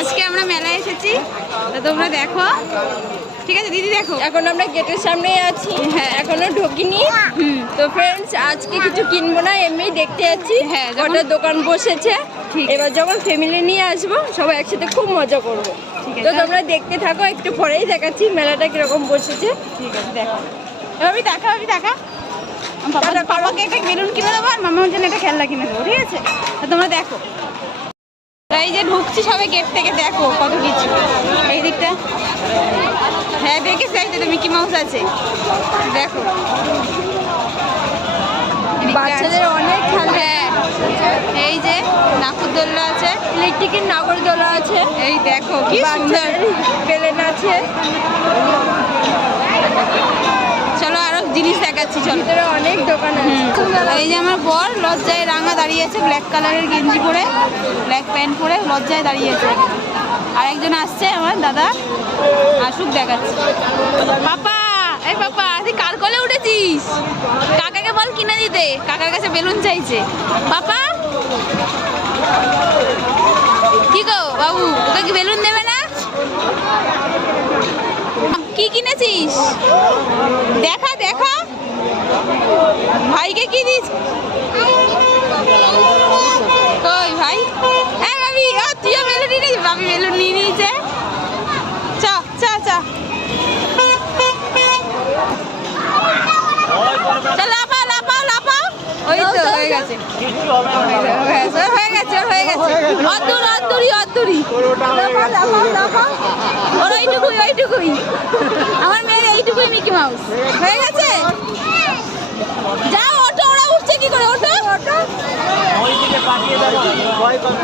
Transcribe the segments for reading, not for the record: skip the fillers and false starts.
আজকে আমরা মেলায় এসেছি, তো তোমরা দেখো। ঠিক আছে দিদি, দেখো এখন আমরা গেটের সামনেই আছি। হ্যাঁ, এখনো ঢুকিনি। তো ফ্রেন্ডস, আজকে কিছু কিনবো না, এমনি দেখতে যাচ্ছি। হ্যাঁ, কটা দোকান বসেছে। ঠিক আছে। এবার যখন ফ্যামিলি নিয়ে আসবো, সবাই একসাথে খুব মজা করবো। ঠিক আছে। তো তোমরা দেখতে থাকো, একটু পরেই দেখাচ্ছি মেলাটা কিরকম বসেছে। ঠিক আছে, দেখো। এভাবে দেখা পাপাকে একটা বেলুন কিনে দেবো, আর মামার জন্য একটা খেলনা কিনে দেবো। ঠিক আছে, তো তোমরা দেখো। এই যে ঢুকছি সবাই গেট থেকে, দেখো কত কিছু। এই দিকটা, হ্যাঁ দেখেছি, এই যে মিকি মাউস আছে, দেখো। বাচ্চাদের অনেক খেলনা। হ্যাঁ, এই যে নাগরদোলনা আছে, ইলেকট্রিকের নাগরদোলা আছে। এই দেখো কি সুন্দর। প্লেন আছে। চলো আরো জিনিস দেখাচ্ছি, চলো। ভিতরে অনেক দোকান আছে। এই যে আমার বর লজ্জায় রাঙা দাঁড়িয়ে আছে, ব্ল্যাক কালারের গেঞ্জি পরে, ব্ল্যাক প্যান্ট পরে লজ্জায় দাঁড়িয়ে আছে। আর একজন আসছে আমার দাদা, আসুক দেখাচ্ছে। পাপা, এই পাপা, তুই কার কোলে উঠেছিস? কাকাকে বল কিনে দিতে, কাকার কাছে বেলুন চাইছে। পাপা, কি গো বাবু, ওকে কি বেলুন দেবে না? কি কিনেছিস? দেখা দেখা, ভাইকে কি দিস? কই ভাই? হ্যাঁ ভাবি, তুইও বেলুন নিয়ে নিস? ভাবি বেলুন নিয়ে নিয়েছে। চ চ চ, লাফাও লাফাও লাফাও। ওই তো হয়ে গেছে, হয়ে গেছে, হয়ে গেছে। অদ্দুরি ওর ওইটুকুই। আমার মেয়ের এইটুকুই মিকি মাউস হয়ে গেছে। যাও, অটো, ওরা উঠছে কি করে? ওটো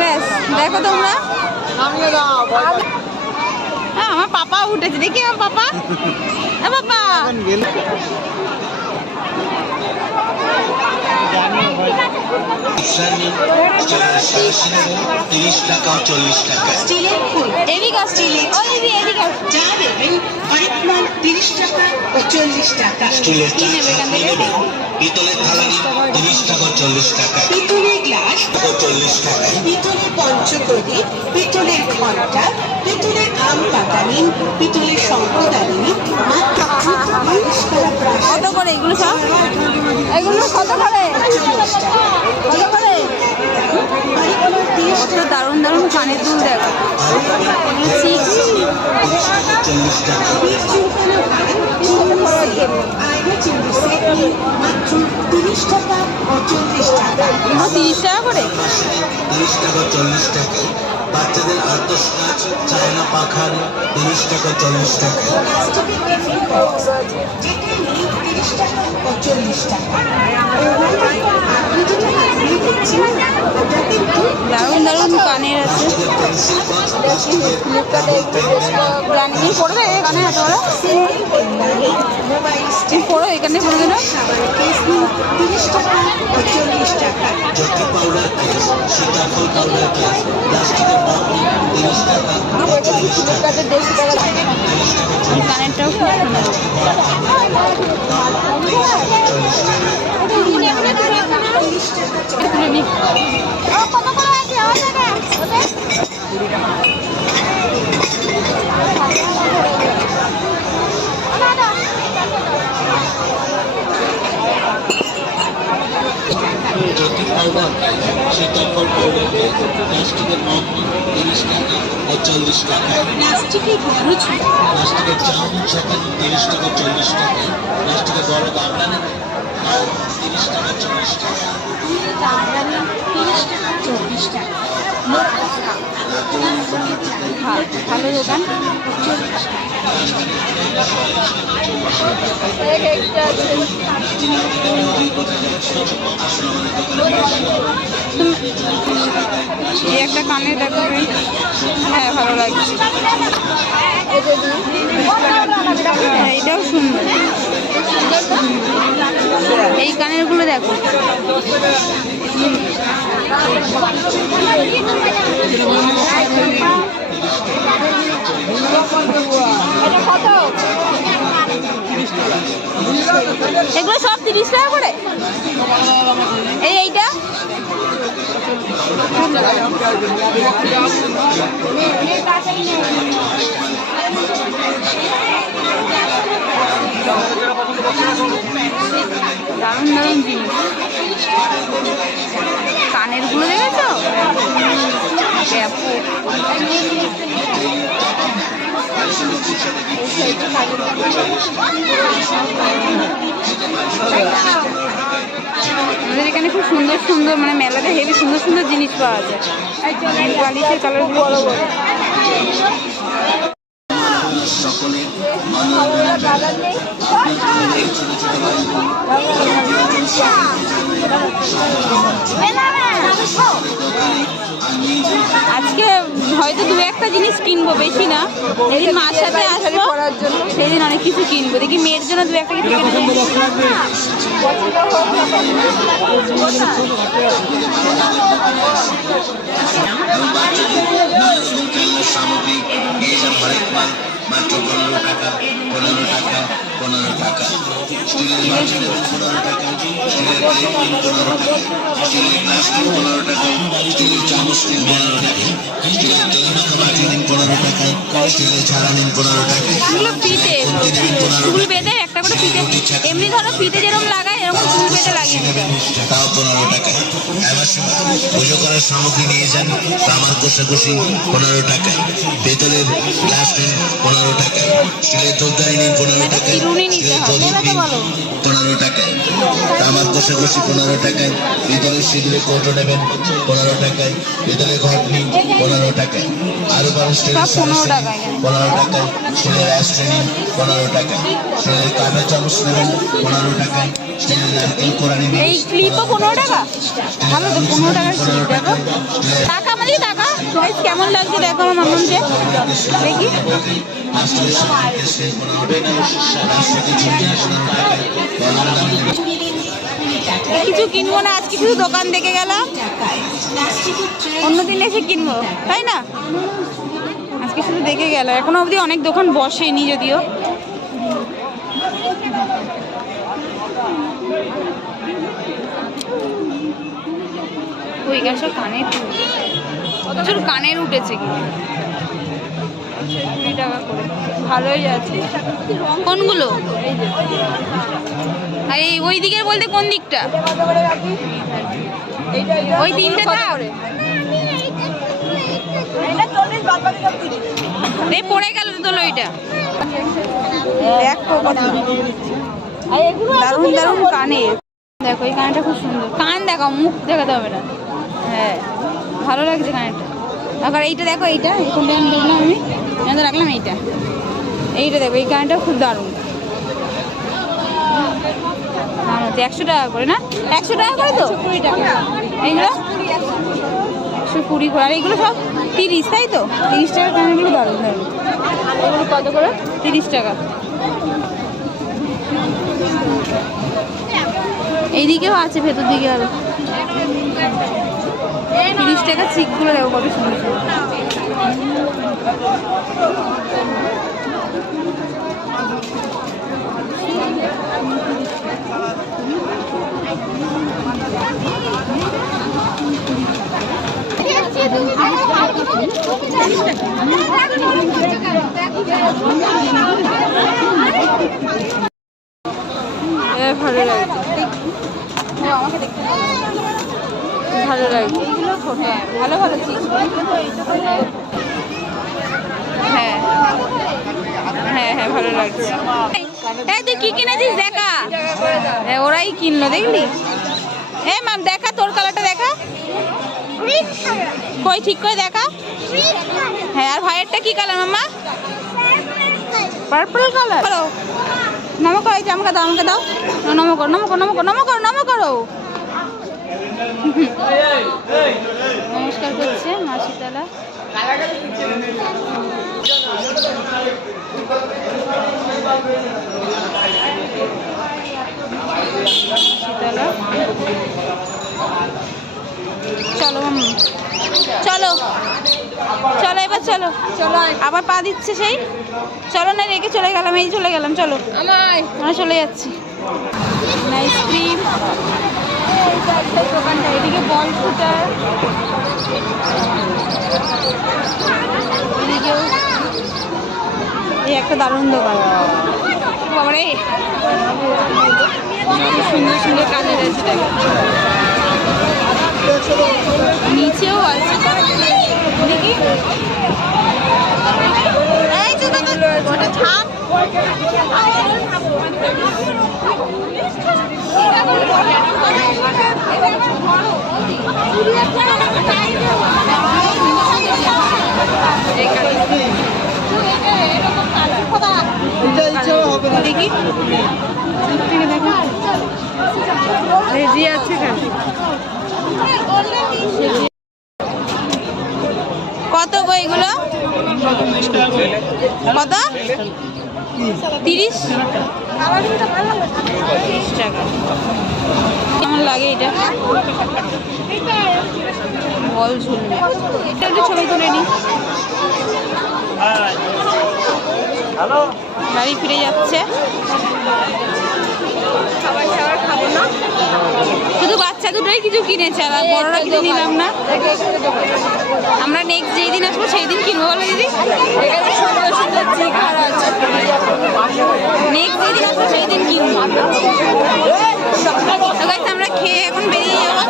ব্যাস, দেখো তোমরা। হ্যাঁ, আমার পাপা উঠেছে, দেখি আমার পাপা। পাপা, টাকা 40 টাকা এদিকে মাল 30 টাকা ও 40 টাকা স্টিলের কি নেবে এখান থেকে? পিতলের থালা 30 টাকা 40 টাকা পিতলের গ্লাস 40 টাকা পিতলের পঞ্চপ্রদীপ, পিতলের ঘণ্টা, পিতলের আম পাতানি, পিতলের শঙ্খদানি, মাত্র 40 টাকা। কত করে এগুলো সব? এগুলো কত করে? কত করে? কত দারুণ দারুণ কানের দুল দেখো। মাত্র 30 টাকা ও 40 টাকা 30 টাকা করে। 30 টাকা 40 টাকা বাচ্চাদের আতশকাচ, চায়না পাখার 30 টাকা 40 টাকা দারুণ দারুণ কানের আছে। জানি পড়বে এখানে, এত বড় পড়ো, এখানে পড়বে না। 30 টাকা ও 40 টাকা জকি পাউডার কেস, সীতাফল পাউডার কেস, প্লাস্টিকের বাটি 30 টাকা 40 টাকা কানেরটাও খুব সুন্দর। জকি পাউডার কেস, সীতাফল পাউডার কেস, প্লাস্টিকের বাটি 30 টাকা ও 40 টাকা প্লাস্টিকের চামচ 30 টাকা 40 টাকা প্লাস্টিকের বড় গামলা 30 টাকা 40 টাকা ভালো দোকান। এই একটা কানে দেখো, হ্যাঁ ভালো লাগছে। হ্যাঁ, এটাও সুন্দর। এই কানের গুলো দেখো। এগুলো সব 30 টাকা করে। এইটা দারুণ দারুণ জিনিস। কানের গুলো দেখেছো? আমাদের এখানে খুব সুন্দর সুন্দর মানে মেলাতে হেভি সুন্দর সুন্দর জিনিস পাওয়া যায়। বালিশের কালারগুলো বড় বড়। আজকে হয়তো দু একটা জিনিস কিনবো, বেশি না। যেদিন মার সাথে আসবো করার জন্য সেদিন অনেক কিছু কিনবো। দেখি মেয়ের জন্য দু একটা কিছু কিনবো। সামগ্রী নিয়ে যান হরেক মাল মাত্র 15 টাকা 15 টাকা 15 টাকা। স্টিলের বাটি 15 টাকা, স্টিলের প্লেট 15 টাকা, স্টিলের গ্লাস 15 টাকা, স্টিলের চামচ 15 টাকা, স্টিলের তেলে মাখা বাটি 15 টাকা, স্টিলের ঝাড়া 15 টাকা। এগুলো ফিতে, চুল বেঁধে একটা করে ফিতে, এমনি ধরো ফিতে যেরকম লাগায় এরকম চুল বেঁধে লাগিয়ে দিতে হবে। তাও 15 টাকা। এবার পুজো করার সামগ্রী নিয়ে যান তামার কোষাকুষি 15 টাকা, পেতলের গ্লাস নিন 15 টাকা, স্টিলের ধূপদানি নিন 15 টাকা, স্টিলের প্রদীপ নিন 15 টাকায়, তামার কোষাকুষি 15 টাকায়, পেতলের সিঁদুরের কৌটো নেবেন 15 টাকায়, পেতলের ঘট নিন 15 টাকায়, আরো কারো স্টিলের 15 টাকায় 15 টাকায়, স্টিলের অ্যাস্ট্রে নিন 15 টাকায়, স্টিলের কাঁটা চামচ নেবেন 15 টাকায়, স্টিলের নারকেল কোড়া নেবেন। এই ক্লিপও 15 টাকা। ভালো তো, 15 টাকার ক্লিপ। দেখো টাকা আমাদের টাকা গাইস, কেমন লাগছে দেখো আমার মামনকে। দেখি কিছু কিনবো না, আজকে শুধু দোকান দেখে গেলাম, অন্যদিন এসে কিনবো, তাই না? আজকে শুধু দেখে গেল, এখনো অবধি অনেক দোকান বসেনি যদিও। ওই গাছ কানের প্রচুর কানের উঠেছে, কি 20 টাকা করে ভালোই আছে। কোনগুলো? আর এই ওই দিকের বলতে কোন দিকটা? ওই তিনটে থাক। এই পড়ে গেল তো তোলো এটা। দারুণ দারুণ কানের। দেখো এই কানটা খুব সুন্দর। কান দেখাও, মুখ দেখাতে হবে না। হ্যাঁ ভালো লাগছে কানেরটা। আবার এইটা দেখো, এইটা কোনটা আমি দেখলাম, আমি তো রাখলাম এইটা দেখো, এই কানেরটা খুব দারুণ। দাম হচ্ছে 100 টাকা করে, না 100 টাকা করে তো? 20 টাকা এইগুলো 120 করে। আর এইগুলো সব 30, তাই তো? 30 টাকার কানেরগুলো দারুণ দারুণ। এগুলো কত করে? 30 টাকা। এইদিকেও আছে, ভেতর দিকে আরো 30 টাকা। চিকগুলো দেখো কত সুন্দর সুন্দর। ভালো লাগছে, আমাকে দেখতে ভালো লাগছে। এইগুলো ছোট, ভালো ভালো চিজ। হ্যাঁ হ্যাঁ হ্যাঁ ভালো লাগছে। এই তুই কি কিনেছিস দেখা? ওরাই কিনলো, দেখলি? এ মাম দেখা, তোর কালারটা দেখা, কই ঠিক করে দেখা। হ্যাঁ আর ভাইয়েরটা কি কালার মাম্মা? Purple colour. নমো করো, এই যে আমাকে দাও, আমাকে দাও। নমো করো, নমো করো, নমো করো, নমো করো, নমো করো। নমস্কার করছে মা শীতলা। শীতলা চলো মাম্মা, চলো চলো এবার চলো। চলো আবার পা দিচ্ছে সেই। চলো না, রেখে চলে গেলাম, এই চলে গেলাম। চলো আমরা চলে যাচ্ছি। আইসক্রিম দোকানটা, এদিকে বল ফুটার, এদিকেও একটা দারুণ দোকান। বাবারে সুন্দর সুন্দর কাজের আছে দেখো। নিচেও আছে দেখি। এই তো ওটা থাম। দেখি রেজি আছে কত গো এগুলো? কত? 30 টাকা। কেমন লাগে এটা? বল ঝুলবে। এটা একটু ছবি তুলে নি। বাড়ি ফিরে যাচ্ছে। খাবার খাবার খাবো না, শুধু বাচ্চা দুটোই কিছু কিনেছে, আর বড়রা কিছু নিলাম না। আমরা নেক্সট যেই দিন আসবো সেই দিন কিনবো বলো দিদি। এখানে সুন্দর সুন্দর চিকার আছে। নেক্সট যেই দিন আসবো সেই দিন কিনবো। তো গাইস আমরা খেয়ে এখন বেরিয়ে যাবো।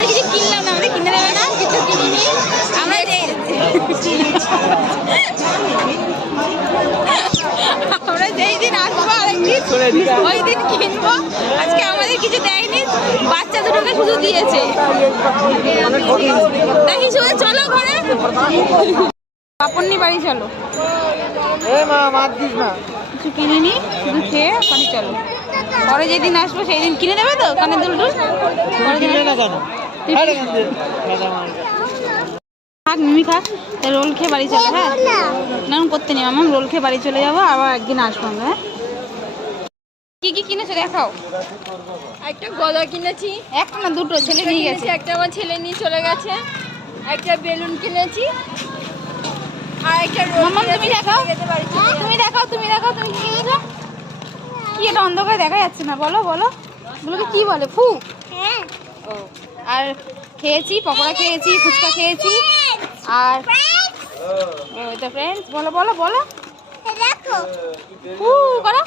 কিছু কিনলাম না, আমাদের কিনে দেবে না? কিছু কিনিনি আমরা। আমরা যেই দিন আসবো আরেকদিন ওই দিন কিনবো। আজকে আমাদের কিছু দেয়নি, বাচ্চা দুটোকে শুধু দিয়েছে। দেখি শুধু চলো ঘরে, পাপড়নি বাড়ি চলো। কিছু কিনিনি, শুধু খেয়ে বাড়ি চলো। পরে যেদিন আসবো সেই দিন কিনে দেবে তো কানের দুল টুল? থাক মিমি থাক, রোল খেয়ে বাড়ি চলে। হ্যাঁ না করতে নেই আমার, রোল খেয়ে বাড়ি চলে যাবো, আবার একদিন আসবো আমরা। হ্যাঁ কি কি কিনেছো দেখাও। একটা গদা কিনেছি, একটা না দুটো, ছেলে নিয়ে গেছে। একটা আমার ছেলে নিয়ে চলে গেছে। একটা বেলুন কিনেছি, আর একটা মাম্মাম তুমি দেখাও, তুমি দেখাও, তুমি দেখাও তুমি কি কিনেছো। কি এটা অন্ধকারে দেখা যাচ্ছে না, বলো বলো। বলোকে কি বলে? ফু। ও আর খেয়েছি, পকোড়া খেয়েছি, ফুচকা খেয়েছি, আর ওই তো ফ্রেন্ডস। বলো বলো বলো। ফু করো।